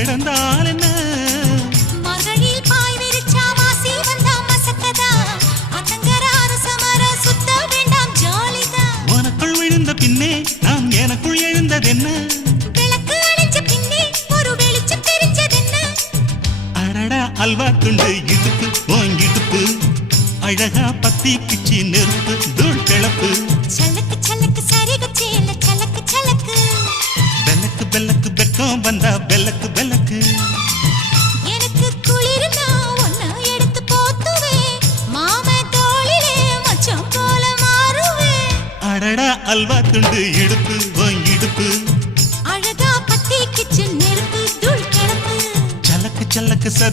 கிடந்தால் என்ன மகளில் பாய் விரிச்சா வாசி வந்தா மசக்கதா அத்தங்கர அரசமர சுத்த வேண்டாம் ஜாலிதான் உனக்குள் விழுந்த பின்னே நாம் எனக்குள் எழுந்ததென்ன விளக்கு அணைஞ்ச பின்னே ஒரு வெளிச்சம் தெரிஞ்சதென்ன அடடா அல்வா துண்டு இடுப்பு ஓங்கிடுப்பு அழகா பத்தி கிச்சி நெருப்பு தூள் கிளப்பு சலக்கு சலக்கு சரிக சேல சலக்கு சலக்கு பெல்லக்கு பெல்லக்கு பெக்கம் வந்தா பெல்லக்கு பெல்லக்கு எனக்கு குளிர்னா ஒன்ன எடுத்து போத்துவே மாம தோளிலே மச்சம் போல மாறுவே அடடா அல்வா துண்டு இடுப்பு ஓங்கிடுப்பு அழகா பத்தி கிச்சு நெருப்பு தூள் கிளப்பு சலக்கு சலக்கு